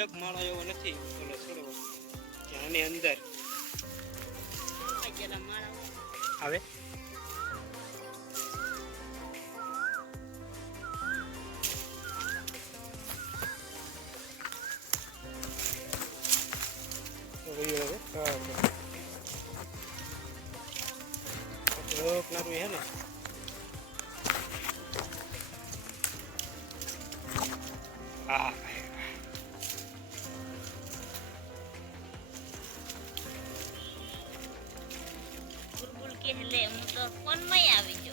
એક માળો એવો નથી ઓલો છોડવો કે આની અંદર આવે है ना हाँ बुलबुल के हले હું તો ફોન માં આવી ગયો